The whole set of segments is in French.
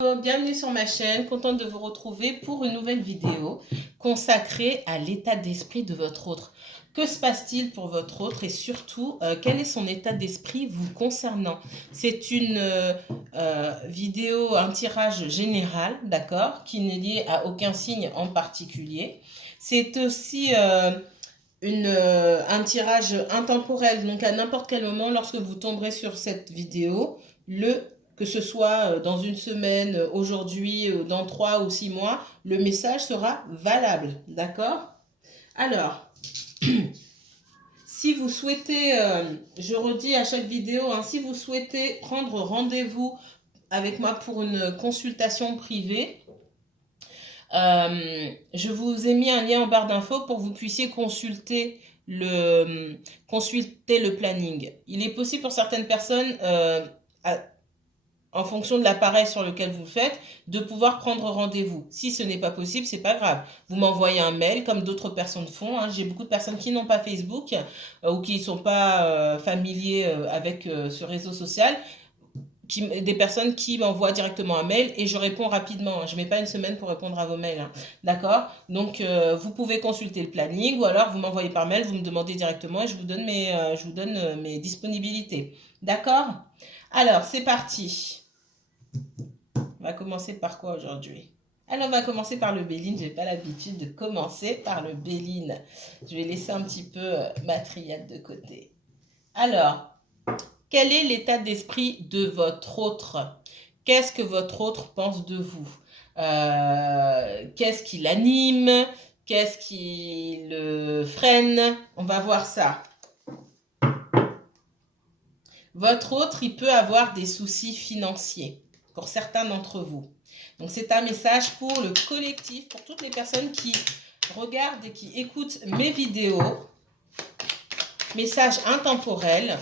Bienvenue sur ma chaîne, contente de vous retrouver pour une nouvelle vidéo consacrée à l'état d'esprit de votre autre. Que se passe-t-il pour votre autre et surtout, quel est son état d'esprit vous concernant? C'est une vidéo, un tirage général, d'accord, qui n'est lié à aucun signe en particulier. C'est aussi un tirage intemporel, donc à n'importe quel moment, lorsque vous tomberez sur cette vidéo, que ce soit dans une semaine, aujourd'hui, dans 3 ou 6 mois, le message sera valable, d'accord? Alors, si vous souhaitez, je redis à chaque vidéo, hein, si vous souhaitez prendre rendez-vous avec moi pour une consultation privée, je vous ai mis un lien en barre d'infos pour que vous puissiez consulter le planning. Il est possible pour certaines personnes, en fonction de l'appareil sur lequel vous le faites, de pouvoir prendre rendez-vous. Si ce n'est pas possible, c'est pas grave. Vous m'envoyez un mail comme d'autres personnes font, hein. J'ai beaucoup de personnes qui n'ont pas Facebook ou qui ne sont pas familiers avec ce réseau social. Des personnes qui m'envoient directement un mail et je réponds rapidement. Je ne mets pas une semaine pour répondre à vos mails, hein. D'accord? Donc, vous pouvez consulter le planning ou alors vous m'envoyez par mail, vous me demandez directement et je vous donne mes disponibilités. D'accord? Alors, c'est parti. On va commencer par quoi aujourd'hui? Alors, on va commencer par le Béline. Je n'ai pas l'habitude de commencer par le Béline. Je vais laisser un petit peu ma triade de côté. Alors, quel est l'état d'esprit de votre autre? Qu'est-ce que votre autre pense de vous? Qu'est-ce qui l'anime? Qu'est-ce qui le freine? On va voir ça. Votre autre, il peut avoir des soucis financiers pour certains d'entre vous. Donc, c'est un message pour le collectif, pour toutes les personnes qui regardent et qui écoutent mes vidéos. Message intemporel.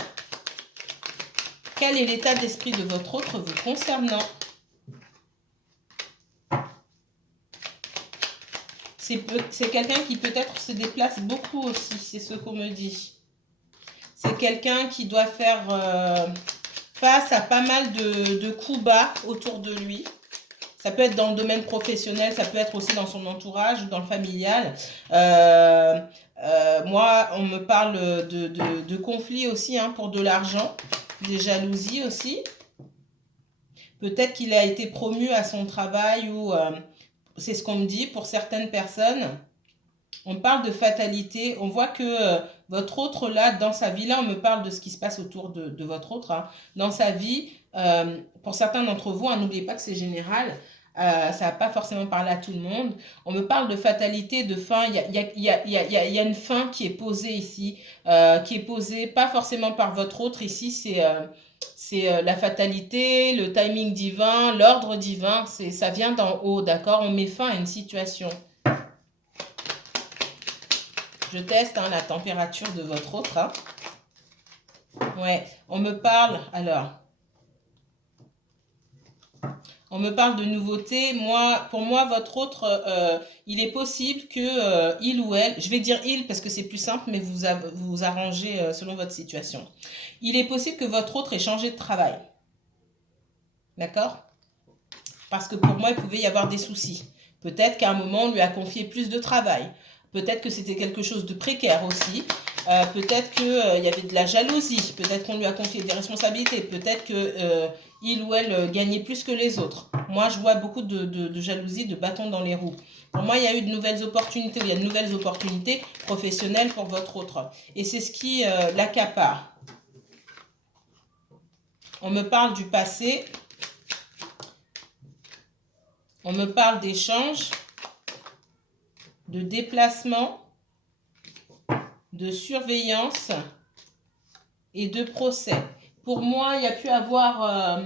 Quel est l'état d'esprit de votre autre vous concernant? C'est quelqu'un qui peut-être se déplace beaucoup aussi, c'est ce qu'on me dit. C'est quelqu'un qui doit faire face à pas mal de coups bas autour de lui. Ça peut être dans le domaine professionnel, ça peut être aussi dans son entourage ou dans le familial. Moi, on me parle de conflits aussi, hein, pour de l'argent, des jalousies aussi. Peut-être qu'il a été promu à son travail ou c'est ce qu'on me dit pour certaines personnes. On parle de fatalité. On voit que votre autre là, dans sa vie, là, on me parle de ce qui se passe autour de votre autre, hein. Dans sa vie, pour certains d'entre vous, hein, n'oubliez pas que c'est général. Ça va pas forcément parler à tout le monde. On me parle de fatalité, de fin. Il y a une fin qui est posée ici, qui est posée pas forcément par votre autre. Ici, c'est la fatalité, le timing divin, l'ordre divin. Ça vient d'en haut, d'accord? On met fin à une situation. Je teste, hein, la température de votre autre, hein. Ouais, on me parle, alors, on me parle de nouveautés. Pour moi, votre autre, il est possible que il ou elle, je vais dire il parce que c'est plus simple, mais vous arrangez selon votre situation. Il est possible que votre autre ait changé de travail. D'accord? Parce que pour moi, il pouvait y avoir des soucis. Peut-être qu'à un moment, on lui a confié plus de travail. Peut-être que c'était quelque chose de précaire aussi. Peut-être qu'il y avait de la jalousie. Peut-être qu'on lui a confié des responsabilités. Peut-être qu'il ou elle gagnait plus que les autres. Moi, je vois beaucoup de jalousie, de bâtons dans les roues. Pour moi, il y a eu de nouvelles opportunités, il y a de nouvelles opportunités professionnelles pour votre autre. Et c'est ce qui l'accapare. On me parle du passé. On me parle d'échanges, de déplacement, de surveillance et de procès. Pour moi, il y a pu avoir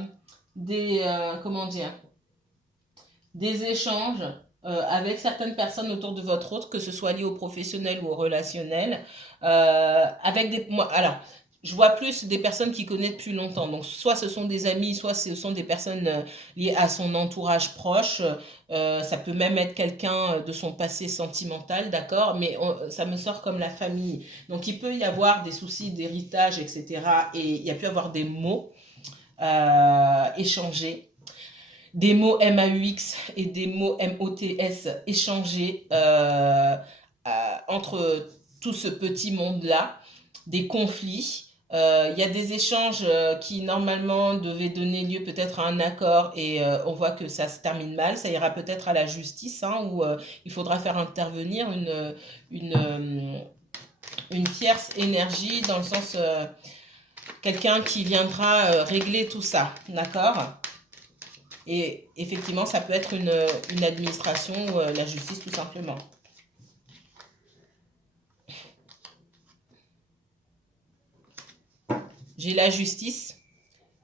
comment dire, des échanges avec certaines personnes autour de votre autre, que ce soit lié au professionnel ou au relationnel. Alors, je vois plus des personnes qui connaissent depuis longtemps. Donc, soit ce sont des amis, soit ce sont des personnes liées à son entourage proche. Ça peut même être quelqu'un de son passé sentimental, d'accord? Mais ça me sort comme la famille. Donc, il peut y avoir des soucis d'héritage, etc. Et il y a pu avoir des mots échangés. des mots MAUX et des mots MOTS échangés entre tout ce petit monde-là, des conflits. Il y a des échanges qui normalement devaient donner lieu peut-être à un accord et on voit que ça se termine mal. Ça ira peut-être à la justice hein, où il faudra faire intervenir une tierce énergie dans le sens quelqu'un qui viendra régler tout ça, d'accord? Et effectivement, ça peut être une administration ou la justice tout simplement. J'ai la justice,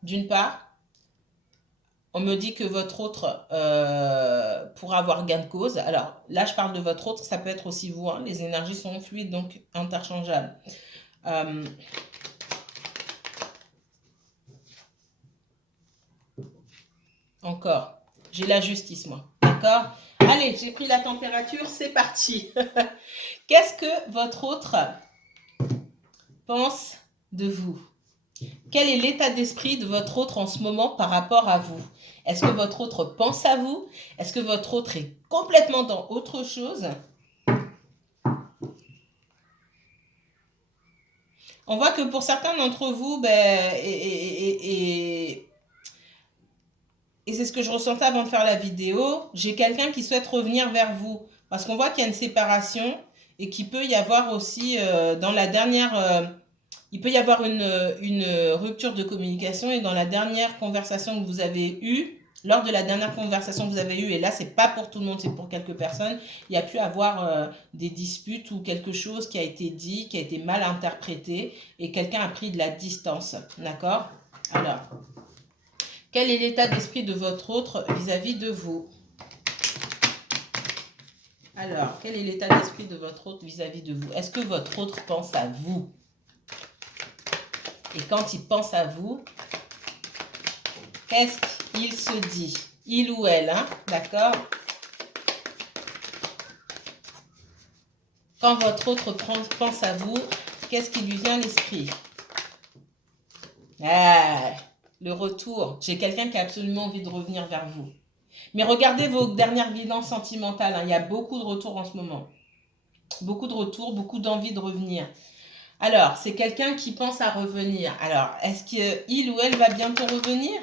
d'une part. On me dit que votre autre pourra avoir gain de cause. Alors là, je parle de votre autre, ça peut être aussi vous. Hein. Les énergies sont fluides, donc interchangeables. Encore, j'ai la justice, moi. D'accord? Allez, j'ai pris la température, c'est parti. Qu'est-ce que votre autre pense de vous? Quel est l'état d'esprit de votre autre en ce moment par rapport à vous? Est-ce que votre autre pense à vous? Est-ce que votre autre est complètement dans autre chose? On voit que pour certains d'entre vous, et c'est ce que je ressentais avant de faire la vidéo, j'ai quelqu'un qui souhaite revenir vers vous. Parce qu'on voit qu'il y a une séparation et qu'il peut y avoir aussi dans la dernière... il peut y avoir une rupture de communication et dans la dernière conversation que vous avez eue, lors de la dernière conversation que vous avez eue, et là c'est pas pour tout le monde, c'est pour quelques personnes, il y a pu avoir des disputes ou quelque chose qui a été dit, qui a été mal interprété et quelqu'un a pris de la distance, d'accord? Alors, quel est l'état d'esprit de votre autre vis-à-vis de vous? Alors, quel est l'état d'esprit de votre autre vis-à-vis de vous? Est-ce que votre autre pense à vous? Et quand il pense à vous, qu'est-ce qu'il se dit? Il ou elle, hein? D'accord? Quand votre autre pense à vous, qu'est-ce qui lui vient à l'esprit? Ah, le retour. J'ai quelqu'un qui a absolument envie de revenir vers vous. Mais regardez vos dernières bilans sentimentales. Hein. Il y a beaucoup de retours en ce moment. Beaucoup de retours, beaucoup d'envie de revenir. Alors, c'est quelqu'un qui pense à revenir. Alors, est-ce qu'il ou elle va bientôt revenir?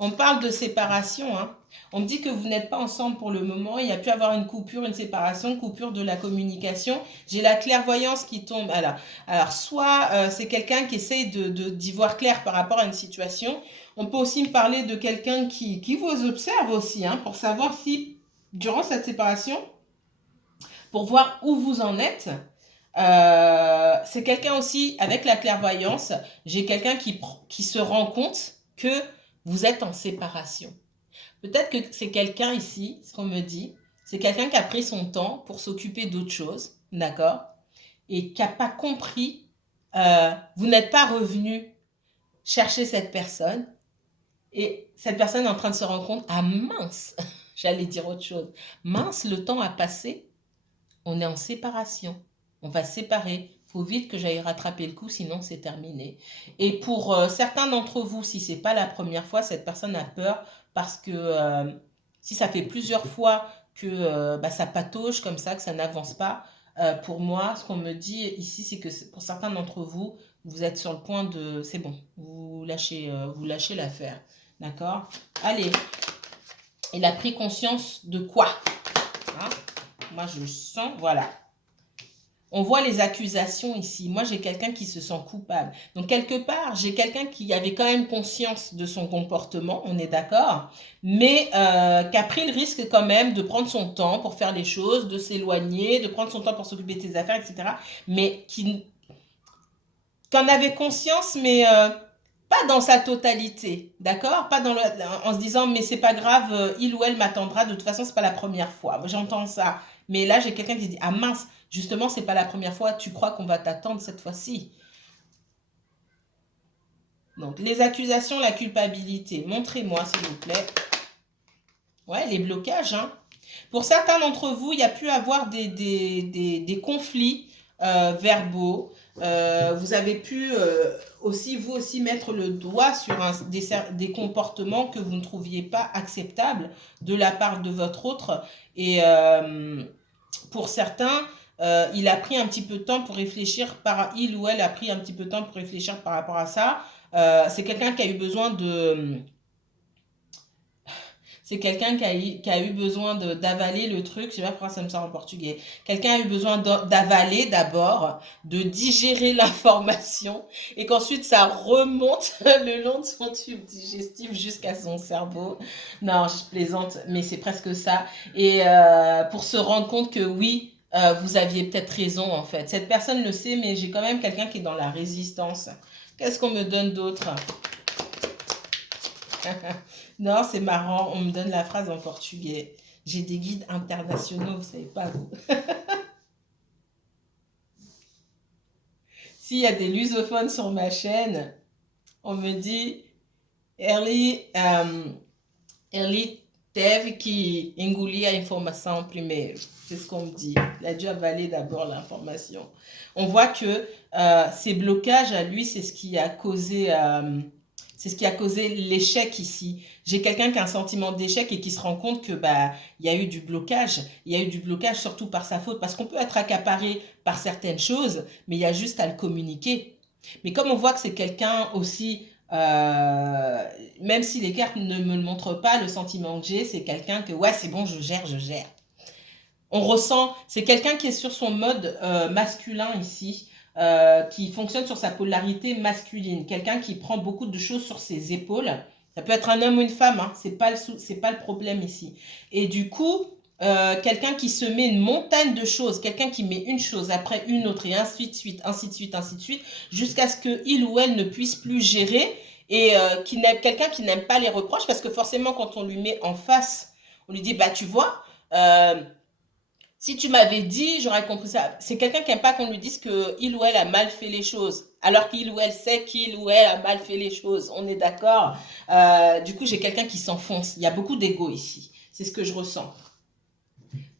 On parle de séparation. Hein. On me dit que vous n'êtes pas ensemble pour le moment. Il y a pu avoir une coupure, une séparation, coupure de la communication. J'ai la clairvoyance qui tombe. Alors soit c'est quelqu'un qui essaye d'y voir clair par rapport à une situation. On peut aussi me parler de quelqu'un qui vous observe aussi, hein, pour savoir si, durant cette séparation, pour voir où vous en êtes, c'est quelqu'un aussi, avec la clairvoyance, j'ai quelqu'un qui se rend compte que vous êtes en séparation. Peut-être que c'est quelqu'un ici, ce qu'on me dit, c'est quelqu'un qui a pris son temps pour s'occuper d'autre chose, d'accord? Et qui n'a pas compris, vous n'êtes pas revenu chercher cette personne, et cette personne est en train de se rendre compte, ah mince, j'allais dire autre chose, mince, le temps a passé, on est en séparation, on va séparer, faut vite que j'aille rattraper le coup, sinon c'est terminé. Et pour certains d'entre vous, si c'est pas la première fois, cette personne a peur parce que si ça fait plusieurs fois que ça patauge comme ça, que ça n'avance pas, pour moi, ce qu'on me dit ici, c'est que pour certains d'entre vous, vous êtes sur le point de... C'est bon, vous lâchez l'affaire. D'accord? Allez, il a pris conscience de quoi? Hein? Moi, je le sens, voilà. On voit les accusations ici. Moi, j'ai quelqu'un qui se sent coupable. Donc, quelque part, j'ai quelqu'un qui avait quand même conscience de son comportement, on est d'accord, mais qui a pris le risque quand même de prendre son temps pour faire les choses, de s'éloigner, de prendre son temps pour s'occuper de ses affaires, etc. Mais qui en avait conscience, mais pas dans sa totalité, d'accord? Pas en se disant, mais c'est pas grave, il ou elle m'attendra, de toute façon, c'est pas la première fois. J'entends ça. Mais là, j'ai quelqu'un qui se dit, ah mince, justement, c'est pas la première fois, tu crois qu'on va t'attendre cette fois-ci? Donc, les accusations, la culpabilité, montrez-moi, s'il vous plaît. Ouais, les blocages, hein. Pour certains d'entre vous, il y a pu avoir des conflits verbaux. Vous avez pu aussi, vous aussi, mettre le doigt sur des comportements que vous ne trouviez pas acceptables de la part de votre autre. Et pour certains, il a pris un petit peu de temps pour réfléchir, il ou elle a pris un petit peu de temps pour réfléchir par rapport à ça. C'est quelqu'un qui a eu besoin de... C'est quelqu'un qui a eu besoin d'avaler le truc. Je sais pas pourquoi ça me sort en portugais. Quelqu'un a eu besoin d'avaler d'abord, de digérer l'information et qu'ensuite ça remonte le long de son tube digestif jusqu'à son cerveau. Non, je plaisante, mais c'est presque ça. Et pour se rendre compte que oui, vous aviez peut-être raison en fait. Cette personne le sait, mais j'ai quand même quelqu'un qui est dans la résistance. Qu'est-ce qu'on me donne d'autre? Non, c'est marrant, on me donne la phrase en portugais. J'ai des guides internationaux, vous savez pas vous. S'il y a des lusophones sur ma chaîne, on me dit ele teve que engolir a informação primeiro. C'est ce qu'on me dit. Il a dû avaler d'abord l'information. On voit que ces blocages à lui, c'est ce qui a causé... c'est ce qui a causé l'échec ici. J'ai quelqu'un qui a un sentiment d'échec et qui se rend compte que il y a eu du blocage. Il y a eu du blocage surtout par sa faute. Parce qu'on peut être accaparé par certaines choses, mais il y a juste à le communiquer. Mais comme on voit que c'est quelqu'un aussi, même si les cartes ne me le montrent pas, le sentiment que j'ai, c'est quelqu'un que, ouais, c'est bon, je gère, je gère. On ressent, c'est quelqu'un qui est sur son mode masculin ici. Qui fonctionne sur sa polarité masculine, quelqu'un qui prend beaucoup de choses sur ses épaules. Ça peut être un homme ou une femme, hein, c'est pas le problème ici. Et du coup, quelqu'un qui se met une montagne de choses, quelqu'un qui met une chose après une autre et ainsi de suite, ainsi de suite, ainsi de suite, jusqu'à ce qu'il ou elle ne puisse plus gérer et quelqu'un qui n'aime pas les reproches parce que forcément quand on lui met en face, on lui dit bah tu vois. Si tu m'avais dit, j'aurais compris ça. C'est quelqu'un qui n'aime pas qu'on lui dise qu'il ou elle a mal fait les choses, alors qu'il ou elle sait qu'il ou elle a mal fait les choses. On est d'accord. Du coup, j'ai quelqu'un qui s'enfonce. Il y a beaucoup d'ego ici. C'est ce que je ressens.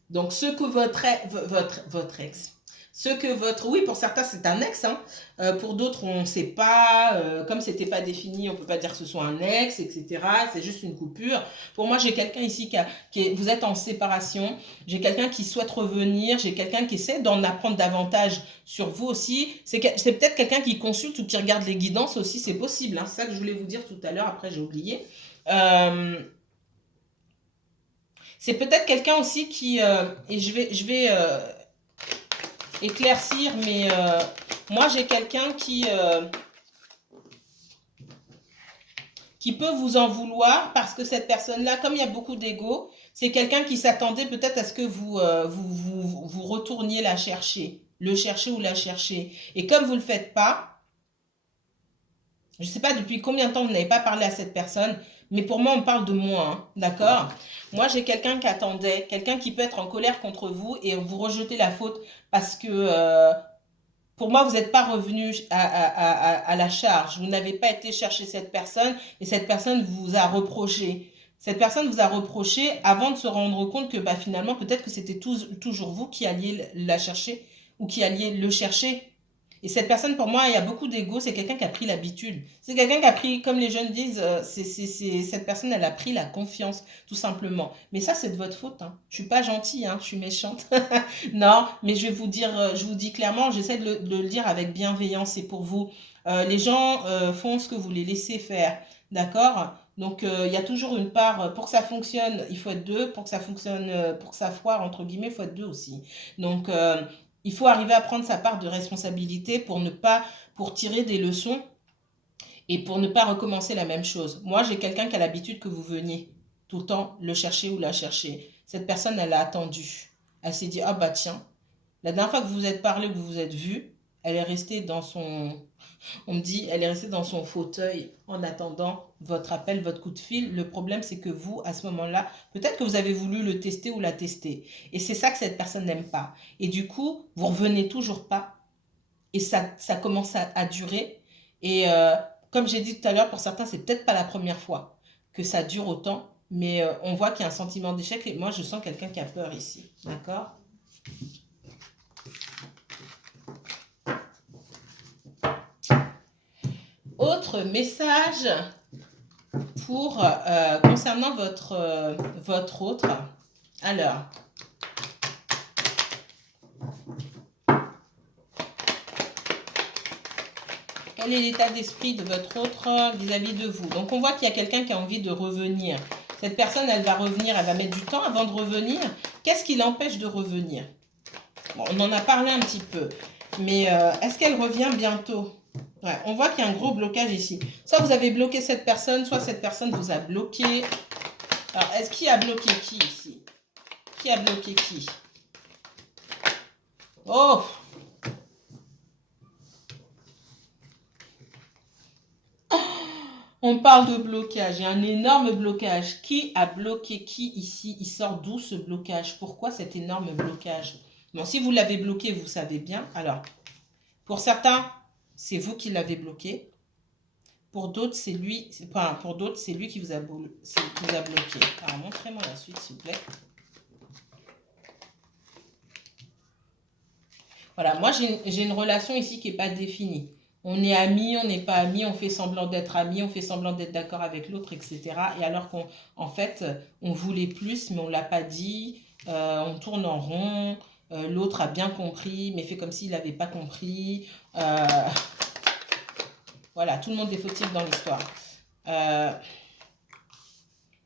Donc, ce que votre ex, oui, pour certains, c'est un ex. Hein. Pour d'autres, on ne sait pas. Comme c'était pas défini, on peut pas dire que ce soit un ex, etc. C'est juste une coupure. Pour moi, j'ai quelqu'un ici vous êtes en séparation. J'ai quelqu'un qui souhaite revenir. J'ai quelqu'un qui essaie d'en apprendre davantage sur vous aussi. C'est peut-être quelqu'un qui consulte ou qui regarde les guidances aussi. C'est possible. Hein. C'est ça que je voulais vous dire tout à l'heure. Après, j'ai oublié. C'est peut-être quelqu'un aussi qui... et je vais éclaircir, mais moi j'ai quelqu'un qui peut vous en vouloir parce que cette personne-là, comme il y a beaucoup d'ego, c'est quelqu'un qui s'attendait peut-être à ce que vous retourniez la chercher, le chercher ou la chercher. Et comme vous ne le faites pas, je ne sais pas depuis combien de temps vous n'avez pas parlé à cette personne, mais pour moi, on parle de moi, hein, d'accord? Moi, j'ai quelqu'un qui attendait, quelqu'un qui peut être en colère contre vous et vous rejeter la faute parce que pour moi, vous n'êtes pas revenu à la charge. Vous n'avez pas été chercher cette personne et cette personne vous a reproché. Cette personne vous a reproché avant de se rendre compte que finalement, peut-être que c'était toujours vous qui alliez la chercher ou qui alliez le chercher. Et cette personne, pour moi, il y a beaucoup d'ego. C'est quelqu'un qui a pris l'habitude. C'est quelqu'un qui a pris, comme les jeunes disent, cette personne, elle a pris la confiance, tout simplement. Mais ça, c'est de votre faute. Hein. Je suis pas gentille, hein, je suis méchante. Non, mais je vais vous dire, je vous dis clairement, j'essaie de le dire avec bienveillance. C'est pour vous. Les gens font ce que vous les laissez faire. D'accord? Donc, il y a toujours une part, pour que ça fonctionne, il faut être deux. Pour que ça fonctionne, pour que ça foire, entre guillemets, il faut être deux aussi. Donc, il faut arriver à prendre sa part de responsabilité pour tirer des leçons et pour ne pas recommencer la même chose. Moi, j'ai quelqu'un qui a l'habitude que vous veniez tout le temps le chercher ou la chercher. Cette personne, elle a attendu. Elle s'est dit, ah bah tiens, la dernière fois que vous vous êtes parlé, que vous vous êtes vu, elle est restée dans son... On me dit, elle est restée dans son fauteuil en attendant votre appel, votre coup de fil. Le problème, c'est que vous, à ce moment-là, peut-être que vous avez voulu le tester ou la tester. Et c'est ça que cette personne n'aime pas. Et du coup, vous revenez toujours pas. Et ça commence à durer. Et comme j'ai dit tout à l'heure, pour certains, c'est peut-être pas la première fois que ça dure autant. Mais on voit qu'il y a un sentiment d'échec. Et moi, je sens quelqu'un qui a peur ici. D'accord ? autre message pour concernant votre autre. Alors, quel est l'état d'esprit de votre autre vis-à-vis de vous? Donc, on voit qu'il y a quelqu'un qui a envie de revenir. Cette personne, elle va revenir, elle va mettre du temps avant de revenir. Qu'est-ce qui l'empêche de revenir? Bon, on en a parlé un petit peu. Mais est-ce qu'elle revient bientôt? Ouais, on voit qu'il y a un gros blocage ici. Soit vous avez bloqué cette personne, soit cette personne vous a bloqué. Alors, est-ce qui a bloqué qui ici? Qui a bloqué qui? Oh! On parle de blocage. Il y a un énorme blocage. Qui a bloqué qui ici? Il sort d'où ce blocage? Pourquoi cet énorme blocage? Bon, si vous l'avez bloqué, vous savez bien. Alors, pour certains, c'est vous qui l'avez bloqué. Pour d'autres, c'est lui. Enfin, pour d'autres, c'est lui qui vous a bloqué. Alors, montrez-moi la suite, s'il vous plaît. Voilà, moi, j'ai une relation ici qui n'est pas définie. On est amis, on n'est pas amis, on fait semblant d'être amis, on fait semblant d'être d'accord avec l'autre, etc. Et alors qu'en fait, on voulait plus, mais on ne l'a pas dit, on tourne en rond, l'autre a bien compris, mais fait comme s'il n'avait pas compris. Voilà, tout le monde est fautif dans l'histoire.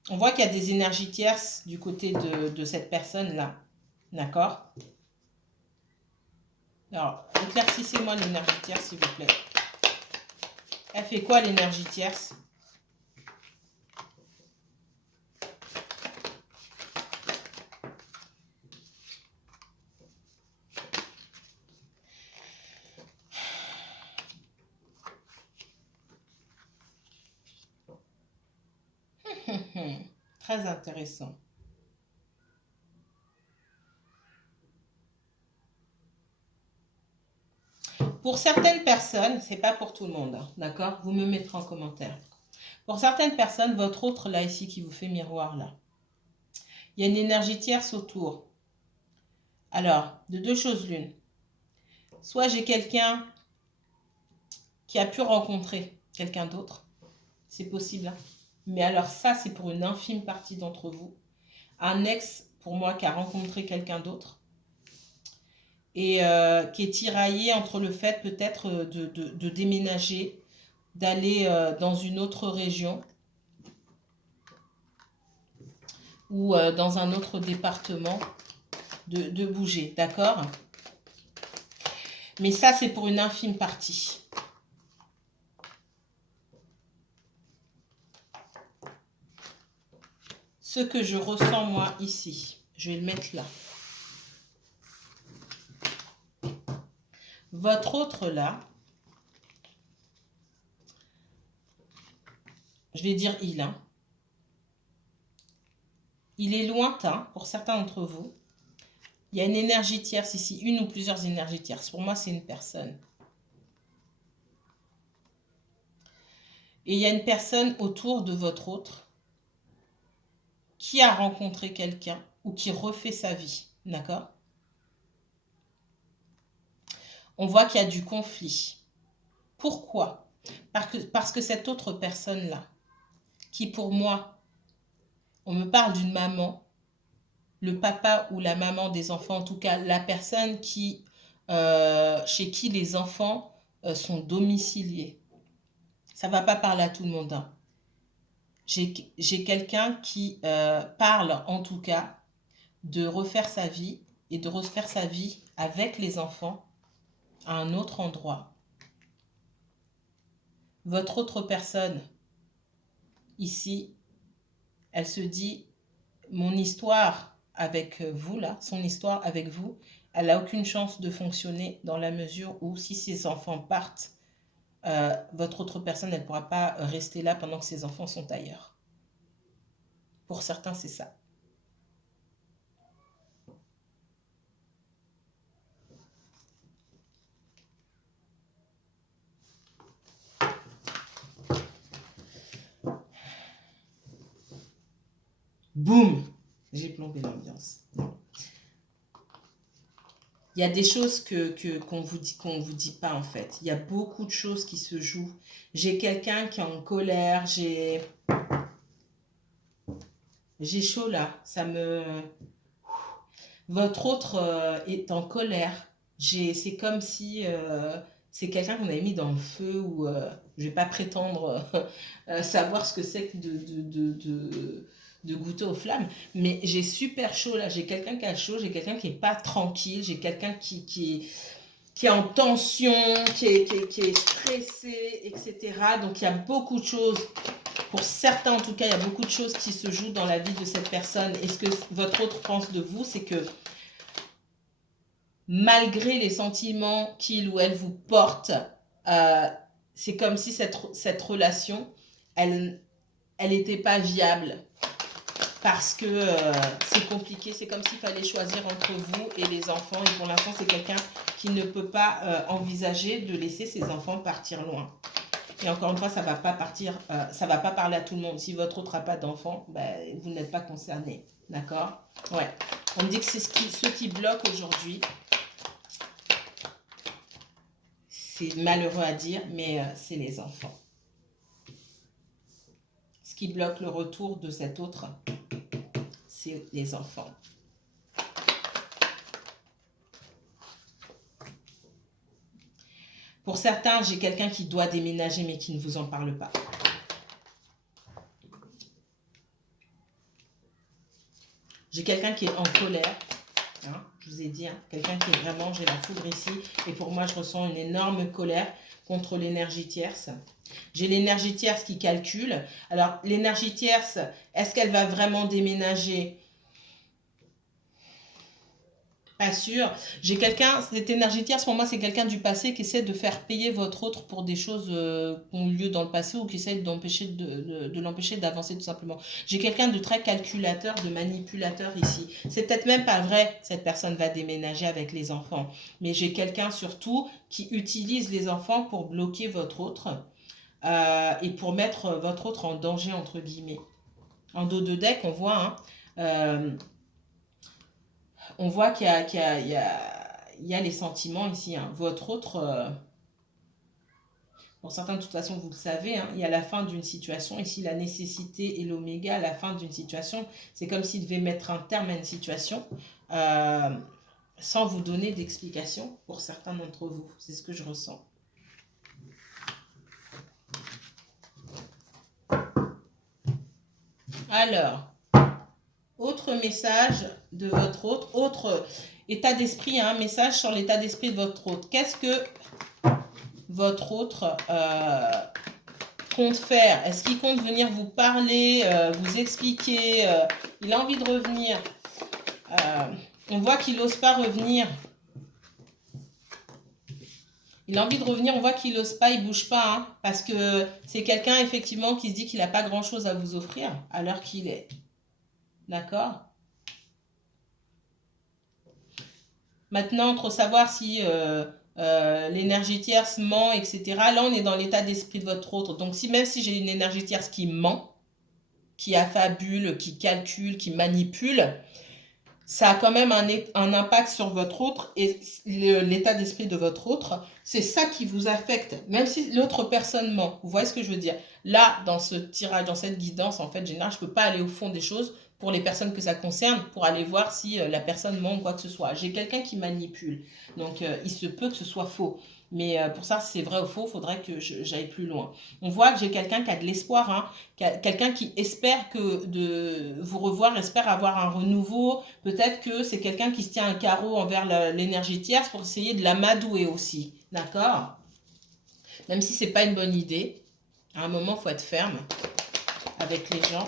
On voit qu'il y a des énergies tierces du côté de cette personne-là. D'accord? Alors, éclaircissez-moi l'énergie tierce, s'il vous plaît. Elle fait quoi, l'énergie tierce? Très intéressant. Pour certaines personnes, c'est pas pour tout le monde, d'accord? Vous me mettrez en commentaire. Pour certaines personnes, votre autre là ici qui vous fait miroir là, il y a une énergie tierce autour. Alors, de deux choses l'une. Soit j'ai quelqu'un qui a pu rencontrer quelqu'un d'autre, c'est possible, hein? Mais alors ça, c'est pour une infime partie d'entre vous. Un ex, pour moi, qui a rencontré quelqu'un d'autre et qui est tiraillé entre le fait peut-être de déménager, d'aller dans une autre région ou dans un autre département, de bouger, d'accord? Mais ça, c'est pour une infime partie. Ce que je ressens, moi, ici, je vais le mettre là. Votre autre là, je vais dire il, hein. Il est lointain pour certains d'entre vous. Il y a une énergie tierce ici, une ou plusieurs énergies tierces. Pour moi, c'est une personne. Et il y a une personne autour de votre autre qui a rencontré quelqu'un ou qui refait sa vie, d'accord? On voit qu'il y a du conflit. Pourquoi? Parce que cette autre personne-là, qui pour moi, on me parle d'une maman, le papa ou la maman des enfants, en tout cas la personne qui, chez qui les enfants sont domiciliés. Ça ne va pas parler à tout le monde, hein. J'ai quelqu'un qui parle en tout cas de refaire sa vie et de refaire sa vie avec les enfants à un autre endroit. Votre autre personne, ici, elle se dit, mon histoire avec vous, là, son histoire avec vous, elle n'a aucune chance de fonctionner dans la mesure où si ses enfants partent, votre autre personne, elle ne pourra pas rester là pendant que ses enfants sont ailleurs. Pour certains, c'est ça. Boum! J'ai plombé l'ambiance. Il y a des choses qu'on vous dit pas en fait. Il y a beaucoup de choses qui se jouent. J'ai quelqu'un qui est en colère, j'ai chaud là, ça me... Votre autre est en colère. C'est comme si c'est quelqu'un qu'on avait mis dans le feu ou je vais pas prétendre savoir ce que c'est que de goûter aux flammes, mais j'ai super chaud là. J'ai quelqu'un qui a chaud, j'ai quelqu'un qui est pas tranquille, j'ai quelqu'un qui est en tension, qui est stressé, etc. Donc il y a beaucoup de choses. Pour certains, en tout cas, il y a beaucoup de choses qui se jouent dans la vie de cette personne. Et ce que votre autre pense de vous, c'est que malgré les sentiments qu'il ou elle vous porte, euh, c'est comme si cette relation, elle n'était pas viable. Parce que c'est compliqué, c'est comme s'il fallait choisir entre vous et les enfants. Et pour l'instant, c'est quelqu'un qui ne peut pas envisager de laisser ses enfants partir loin. Et encore une fois, ça va pas partir, ça va pas parler à tout le monde. Si votre autre n'a pas d'enfant, ben, vous n'êtes pas concerné. D'accord? Ouais. On me dit que c'est ce qui bloque aujourd'hui. C'est malheureux à dire, mais c'est les enfants. Ce qui bloque le retour de cet autre, c'est les enfants. Pour certains, j'ai quelqu'un qui doit déménager mais qui ne vous en parle pas. J'ai quelqu'un qui est en colère. Hein, je vous ai dit, hein, quelqu'un qui est vraiment, j'ai la foudre ici. Et pour moi, je ressens une énorme colère contre l'énergie tierce. J'ai l'énergie tierce qui calcule. Alors, l'énergie tierce, est-ce qu'elle va vraiment déménager? Pas sûr. J'ai quelqu'un, cette énergie tierce, pour moi, c'est quelqu'un du passé qui essaie de faire payer votre autre pour des choses qui ont eu lieu dans le passé ou qui essaie de l'empêcher d'avancer tout simplement. J'ai quelqu'un de très calculateur, de manipulateur ici. C'est peut-être même pas vrai, cette personne va déménager avec les enfants. Mais j'ai quelqu'un surtout qui utilise les enfants pour bloquer votre autre et pour mettre votre autre en danger, entre guillemets. En dos de deck, on voit qu'il y a les sentiments ici. Hein. Votre autre, pour certains, de toute façon, vous le savez, hein, il y a la fin d'une situation. Ici, la nécessité et l'oméga, la fin d'une situation. C'est comme s'il devait mettre un terme à une situation sans vous donner d'explication pour certains d'entre vous. C'est ce que je ressens. Alors, autre message de votre autre état d'esprit, un message sur l'état d'esprit de votre autre. Qu'est-ce que votre autre compte faire? Est-ce qu'il compte venir vous parler, vous expliquer? Il a envie de revenir. On voit qu'il n'ose pas revenir. Il a envie de revenir, on voit qu'il n'ose pas, il bouge pas, hein, parce que c'est quelqu'un effectivement qui se dit qu'il n'a pas grand-chose à vous offrir à l'heure qu'il est. D'accord? Maintenant, trop savoir si l'énergie tierce ment, etc. Là, on est dans l'état d'esprit de votre autre. Donc, même si j'ai une énergie tierce qui ment, qui affabule, qui calcule, qui manipule, ça a quand même un impact sur votre autre et l'état d'esprit de votre autre. C'est ça qui vous affecte, même si l'autre personne ment. Vous voyez ce que je veux dire? Là, dans ce tirage, dans cette guidance, en fait, général, je ne peux pas aller au fond des choses pour les personnes que ça concerne, pour aller voir si la personne ment ou quoi que ce soit. J'ai quelqu'un qui manipule, donc il se peut que ce soit faux. Mais pour ça, si c'est vrai ou faux, il faudrait que j'aille plus loin. On voit que j'ai quelqu'un qui a de l'espoir, hein, quelqu'un qui espère de vous revoir, espère avoir un renouveau. Peut-être que c'est quelqu'un qui se tient un carreau envers l'énergie tierce pour essayer de l'amadouer aussi. D'accord? Même si c'est pas une bonne idée. À un moment, il faut être ferme avec les gens.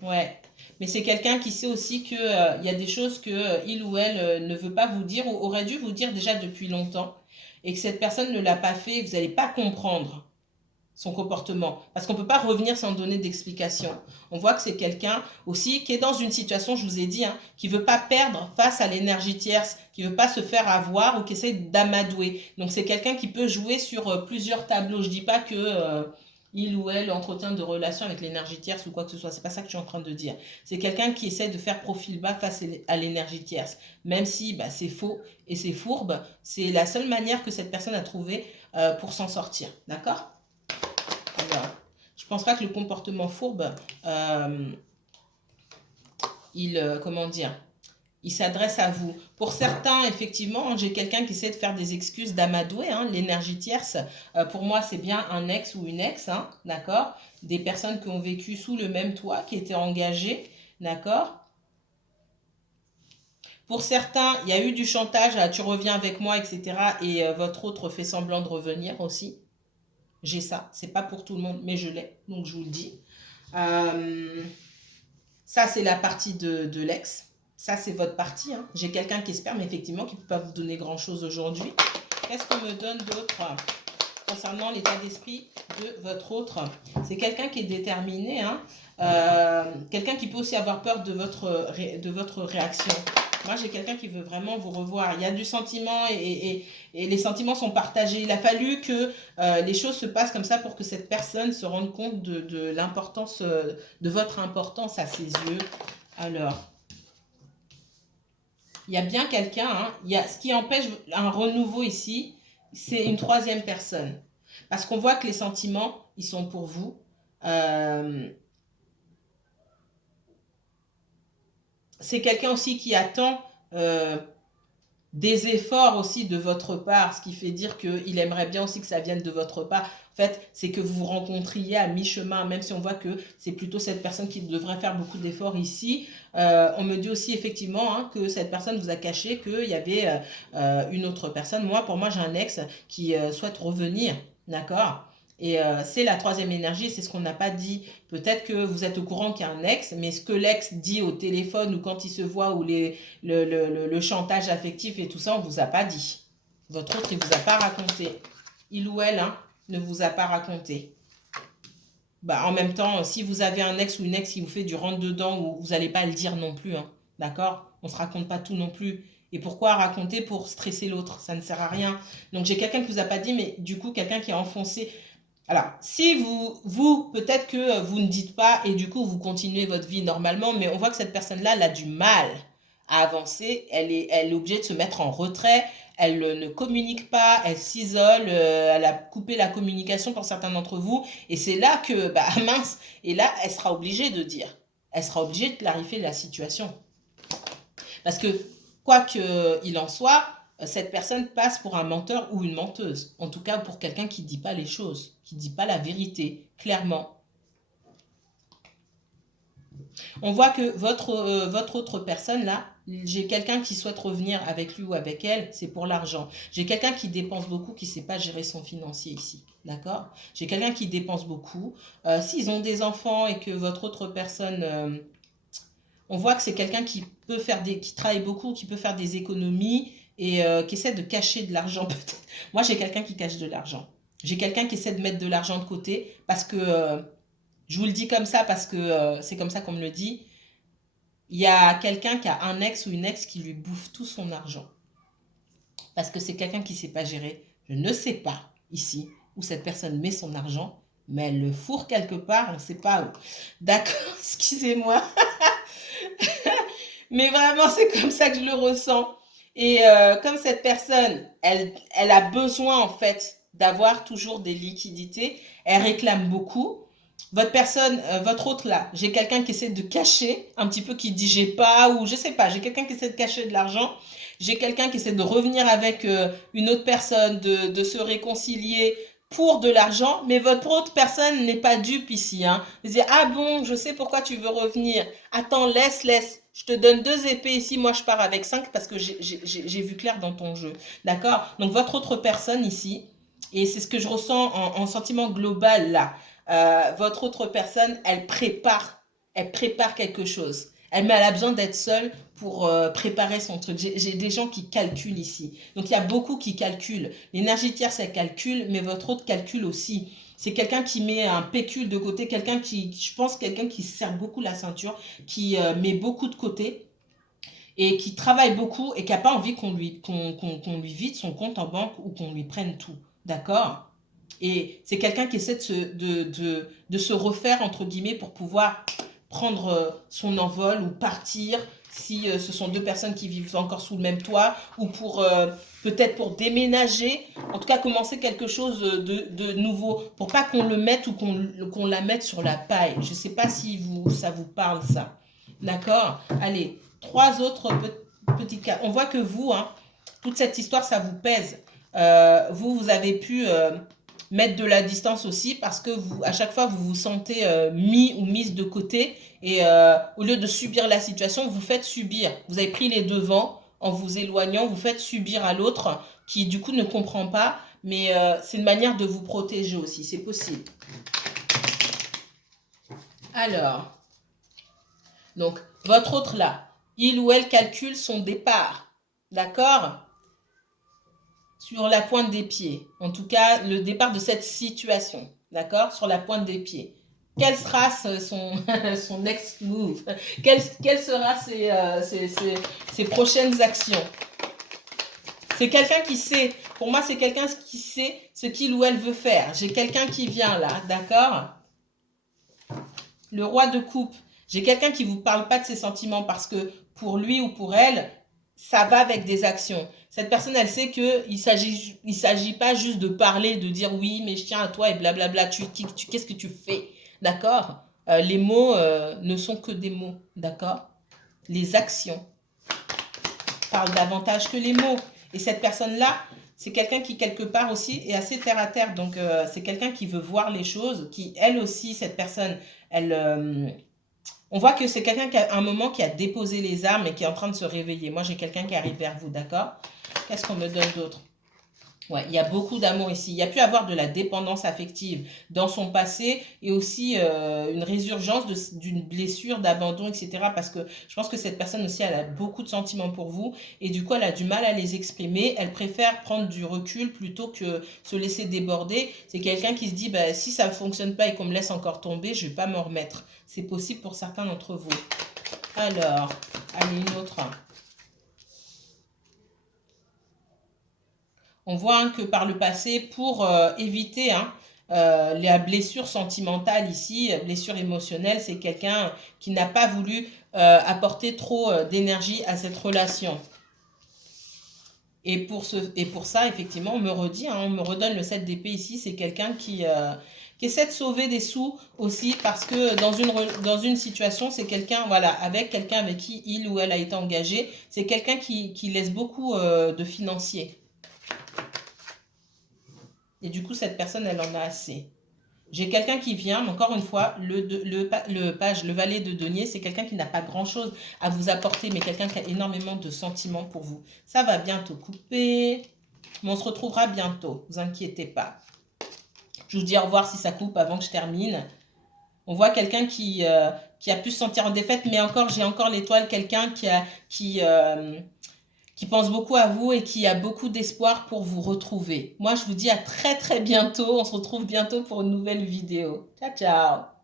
Ouais. Mais c'est quelqu'un qui sait aussi qu'il y a des choses que il ou elle ne veut pas vous dire ou aurait dû vous dire déjà depuis longtemps et que cette personne ne l'a pas fait et que vous n'allez pas comprendre son comportement. Parce qu'on ne peut pas revenir sans donner d'explication. On voit que c'est quelqu'un aussi qui est dans une situation, je vous ai dit, hein, qui ne veut pas perdre face à l'énergie tierce, qui ne veut pas se faire avoir ou qui essaie d'amadouer. Donc c'est quelqu'un qui peut jouer sur plusieurs tableaux. Je ne dis pas que il ou elle entretient de relations avec l'énergie tierce ou quoi que ce soit. C'est pas ça que je suis en train de dire. C'est quelqu'un qui essaie de faire profil bas face à l'énergie tierce. Même si bah, c'est faux et c'est fourbe, c'est la seule manière que cette personne a trouvé pour s'en sortir. D'accord? Alors, je pense pas que le comportement fourbe, comment dire, il s'adresse à vous. Pour certains, effectivement, j'ai quelqu'un qui essaie de faire des excuses d'amadouer, hein, l'énergie tierce. Pour moi, c'est bien un ex ou une ex, hein, d'accord? Des personnes qui ont vécu sous le même toit, qui étaient engagées, d'accord? Pour certains, il y a eu du chantage, ah, tu reviens avec moi, etc. Et votre autre fait semblant de revenir aussi. J'ai ça. C'est pas pour tout le monde, mais je l'ai, donc je vous le dis. Ça, c'est la partie de l'ex. Ça, c'est votre partie. Hein. J'ai quelqu'un qui espère, mais effectivement, qui ne peut pas vous donner grand-chose aujourd'hui. Qu'est-ce qu'on me donne d'autre concernant l'état d'esprit de votre autre? C'est quelqu'un qui est déterminé. Hein. Quelqu'un qui peut aussi avoir peur de votre réaction. Moi, j'ai quelqu'un qui veut vraiment vous revoir. Il y a du sentiment et les sentiments sont partagés. Il a fallu que les choses se passent comme ça pour que cette personne se rende compte de l'importance, de votre importance à ses yeux. Alors, il y a bien quelqu'un, hein, ce qui empêche un renouveau ici, c'est une troisième personne. Parce qu'on voit que les sentiments, ils sont pour vous. C'est quelqu'un aussi qui attend des efforts aussi de votre part, ce qui fait dire qu'il aimerait bien aussi que ça vienne de votre part. En fait, c'est que vous vous rencontriez à mi-chemin, même si on voit que c'est plutôt cette personne qui devrait faire beaucoup d'efforts ici. On me dit aussi effectivement hein, que cette personne vous a caché qu'il y avait une autre personne. Pour moi, j'ai un ex qui souhaite revenir, d'accord? Et c'est la troisième énergie, c'est ce qu'on n'a pas dit. Peut-être que vous êtes au courant qu'il y a un ex, mais ce que l'ex dit au téléphone ou quand il se voit ou le chantage affectif et tout ça, on ne vous a pas dit. Votre autre, il ne vous a pas raconté. Il ou elle hein, ne vous a pas raconté. Bah, en même temps, si vous avez un ex ou une ex qui vous fait du rentre-dedans, vous n'allez pas le dire non plus. Hein, d'accord? On ne se raconte pas tout non plus. Et pourquoi raconter pour stresser l'autre? Ça ne sert à rien. Donc j'ai quelqu'un qui ne vous a pas dit, mais du coup, quelqu'un qui a enfoncé. Alors, si vous peut-être que vous ne dites pas et du coup, vous continuez votre vie normalement, mais on voit que cette personne-là, elle a du mal à avancer. Elle est obligée de se mettre en retrait. Elle ne communique pas, elle s'isole, elle a coupé la communication pour certains d'entre vous. Et c'est là que, bah mince, et là, elle sera obligée de dire. Elle sera obligée de clarifier la situation. Parce que, quoi qu'il en soit, cette personne passe pour un menteur ou une menteuse. En tout cas, pour quelqu'un qui ne dit pas les choses, qui ne dit pas la vérité, clairement. On voit que votre autre personne, là, j'ai quelqu'un qui souhaite revenir avec lui ou avec elle, c'est pour l'argent. J'ai quelqu'un qui dépense beaucoup, qui ne sait pas gérer son financier ici. D'accord? J'ai quelqu'un qui dépense beaucoup. S'ils ont des enfants et que votre autre personne... on voit que c'est quelqu'un qui peut qui travaille beaucoup, qui peut faire des économies et qui essaie de cacher de l'argent peut-être. Moi, j'ai quelqu'un qui cache de l'argent. J'ai quelqu'un qui essaie de mettre de l'argent de côté parce que, je vous le dis comme ça parce que c'est comme ça qu'on me le dit, il y a quelqu'un qui a un ex ou une ex qui lui bouffe tout son argent. Parce que c'est quelqu'un qui ne sait pas gérer. Je ne sais pas ici où cette personne met son argent, mais elle le fourre quelque part, on ne sait pas où. D'accord, excusez-moi. Mais vraiment, c'est comme ça que je le ressens. Et comme cette personne, elle a besoin en fait d'avoir toujours des liquidités, elle réclame beaucoup. Votre personne, votre autre là, j'ai quelqu'un qui essaie de cacher, un petit peu qui dit j'ai pas, ou je sais pas, j'ai quelqu'un qui essaie de cacher de l'argent. J'ai quelqu'un qui essaie de revenir avec une autre personne, de se réconcilier pour de l'argent, mais votre autre personne n'est pas dupe ici. Hein. Vous dites, ah bon, je sais pourquoi tu veux revenir. Attends, laisse. Je te donne 2 épées ici, moi je pars avec 5 parce que j'ai vu clair dans ton jeu. D'accord? Donc votre autre personne ici, et c'est ce que je ressens en sentiment global là, votre autre personne, elle prépare quelque chose. Elle a besoin d'être seule pour préparer son truc. J'ai des gens qui calculent ici. Donc il y a beaucoup qui calculent. L'énergie tierce, elle calcule, mais votre autre calcule aussi. C'est quelqu'un qui met un pécule de côté, quelqu'un je pense, quelqu'un qui se serre beaucoup la ceinture, qui met beaucoup de côté et qui travaille beaucoup et qui n'a pas envie qu'on lui vide son compte en banque ou qu'on lui prenne tout. D'accord? Et c'est quelqu'un qui essaie de se refaire, entre guillemets, pour pouvoir prendre son envol ou partir si ce sont deux personnes qui vivent encore sous le même toit ou pour peut-être pour déménager, en tout cas commencer quelque chose de nouveau pour pas qu'on le mette ou qu'on la mette sur la paille. Je sais pas si ça vous parle ça. D'accord? Allez, trois autres petits cas. On voit que vous, hein, toute cette histoire, ça vous pèse. Vous avez pu mettre de la distance aussi parce que vous, à chaque fois, vous vous sentez mis ou mise de côté et au lieu de subir la situation, vous faites subir. Vous avez pris les devants en vous éloignant, vous faites subir à l'autre qui du coup ne comprend pas, mais c'est une manière de vous protéger aussi, c'est possible. Alors, donc, votre autre là, il ou elle calcule son départ, d'accord? Sur la pointe des pieds. En tout cas, le départ de cette situation. D'accord? Sur la pointe des pieds. Quel sera son next move? Quelles sera ses prochaines actions? C'est quelqu'un qui sait. Pour moi, c'est quelqu'un qui sait ce qu'il ou elle veut faire. J'ai quelqu'un qui vient là. D'accord? Le roi de coupe. J'ai quelqu'un qui ne vous parle pas de ses sentiments parce que pour lui ou pour elle, ça va avec des actions. Cette personne, elle sait qu'il ne s'agit pas juste de parler, de dire oui, mais je tiens à toi et blablabla. Qu'est-ce que tu fais? D'accord? Les mots ne sont que des mots. D'accord? Les actions parlent davantage que les mots. Et cette personne-là, c'est quelqu'un qui, quelque part aussi, est assez terre à terre. Donc, c'est quelqu'un qui veut voir les choses, qui, elle aussi, cette personne, elle... on voit que c'est quelqu'un qui a un moment qui a déposé les armes et qui est en train de se réveiller. Moi, j'ai quelqu'un qui arrive vers vous, d'accord? Qu'est-ce qu'on me donne d'autre? Ouais, il y a beaucoup d'amour ici. Il y a pu avoir de la dépendance affective dans son passé et aussi une résurgence d'une blessure, d'abandon, etc. Parce que je pense que cette personne aussi, elle a beaucoup de sentiments pour vous et du coup, elle a du mal à les exprimer. Elle préfère prendre du recul plutôt que se laisser déborder. C'est quelqu'un qui se dit, bah, si ça ne fonctionne pas et qu'on me laisse encore tomber, je ne vais pas m'en remettre. C'est possible pour certains d'entre vous. Alors, allez, une autre. On voit hein, que par le passé, pour éviter hein, la blessure sentimentale ici, blessure émotionnelle, c'est quelqu'un qui n'a pas voulu apporter trop d'énergie à cette relation. Et pour ça, effectivement, on me redit, hein, on me redonne le 7 d'épée ici, c'est quelqu'un qui essaie de sauver des sous aussi parce que dans une situation, c'est quelqu'un, voilà, avec quelqu'un avec qui il ou elle a été engagé, c'est quelqu'un qui laisse beaucoup de financier. Et du coup, cette personne, elle en a assez. J'ai quelqu'un qui vient, mais encore une fois, le valet de denier, c'est quelqu'un qui n'a pas grand-chose à vous apporter, mais quelqu'un qui a énormément de sentiments pour vous. Ça va bientôt couper, mais on se retrouvera bientôt, ne vous inquiétez pas. Je vous dis au revoir si ça coupe avant que je termine. On voit quelqu'un qui a pu se sentir en défaite, mais j'ai encore l'étoile, quelqu'un qui pense beaucoup à vous et qui a beaucoup d'espoir pour vous retrouver. Moi, je vous dis à très très bientôt. On se retrouve bientôt pour une nouvelle vidéo. Ciao, ciao!